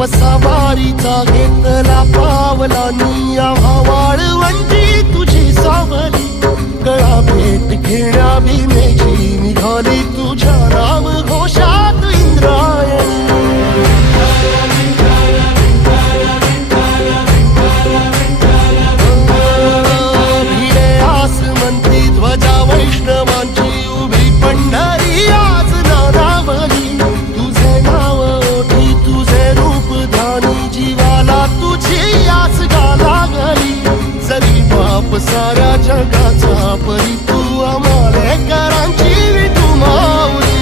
वसावारीचा घेतला पावलानी आम्हा वाळवंटी तुझी सावली गळा भेट घेण्या भीमेची निघाली तुझ्या नाम घोषात इंद्रायणी भिडे आसमंती ध्वजा वैष्णवांची उभी पंढरी आज नानावली तुझे नाव ओठी तुझे रूप ध्यानी जीवाला तुझी आस गा लागली जरी बाप साऱ्या जगाचा परी तू आमालेकरांची विठू माऊली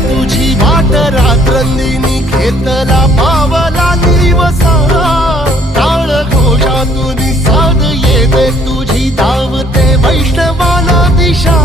तुझी वाट रात्रंदिनी घेतला पावला निवसा टाळ घोषातून साध येते तुझी धावते वैष्णवाला दिशा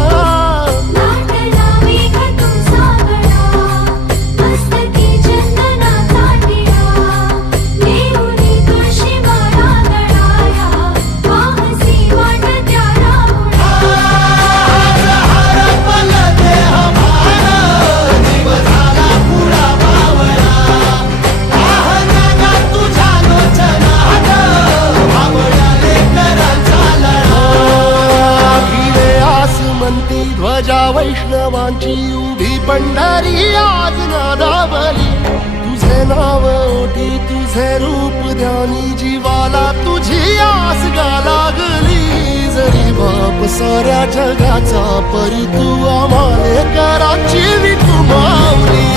ध्वजा वैष्णवांची उभी पंढरी आज नादावली तुझे नाव ओठी तुझे रूप ध्यानी जीवाला तुझी आस गा लागली जरी बाप साऱ्या जगाचा परी तू आमालेकरांची विठू माऊली